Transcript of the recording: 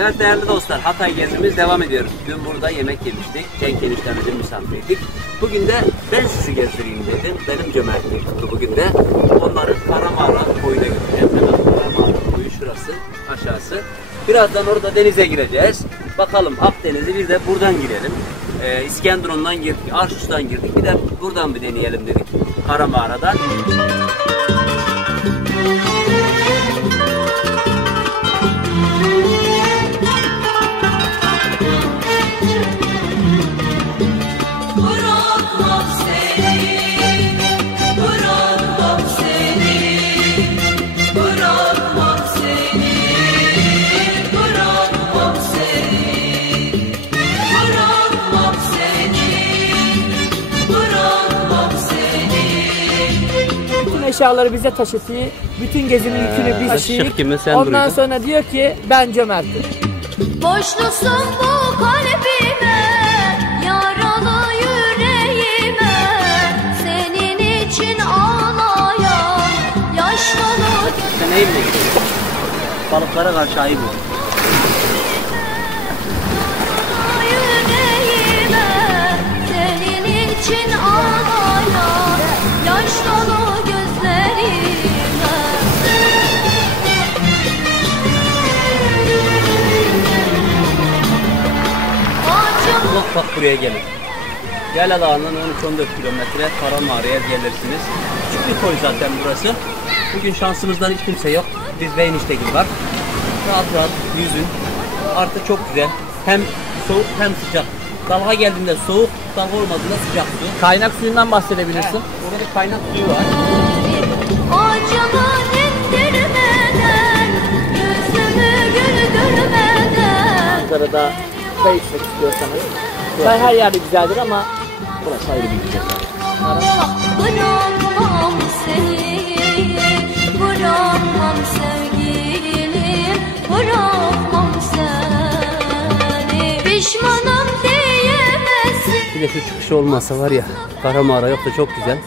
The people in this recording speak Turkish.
Evet değerli dostlar, Hatay gezimiz devam ediyor. Dün burada yemek yemiştik. Cenk eniştemizin misafiriydik. Bugün de ben sizi gezdireyim dedim. Benim cömertliğim tuttu bugün de. Onları Karamağara koyuna götüreceğim. Hemen Karamağara koyu şurası, aşağısı. Birazdan orada denize gireceğiz. Bakalım Akdeniz'i bir de buradan girelim. İskenderun'dan girdik, Arşuş'tan girdik. Bir de buradan bir deneyelim dedik Karamağara'dan. Eşyaları bize taşıtıyor. Bütün gezinin yükünü biz taşıyıp ondan sonra diyor ki ben cömertim. Boşlusun bu kalbime, yaralı yüreğime, senin için ağlayan yaş dolu. Sen eğimle gidiyorsun. Balıklara karşı ayıp ol. Yüreğime, senin için ağlayan yaş dolu. Bak buraya gelin. Yel Dağı'ndan 13-14 kilometre Karamağara'ya gelirsiniz. Küçük bir koy zaten burası. Bugün şansımızdan hiç kimse yok. Biz ve eniştegil var. Rahat rahat yüzün. Artık çok güzel. Hem soğuk hem sıcak. Dalga geldiğinde soğuk, dalga olmadığında sıcak su. Kaynak suyundan bahsedebilirsin. Evet, burada bir kaynak suyu var. Manzarada çay içmek istiyorsanız. Çay her yerde güzeldir ama burası ayrı bir güzel. Bırakmam seni, bırakmam sevgilim, bırakmam seni. Pişmanım diyemezsin. Bir de şu çıkışı olmasa var ya, Karamağara yoksa çok güzel.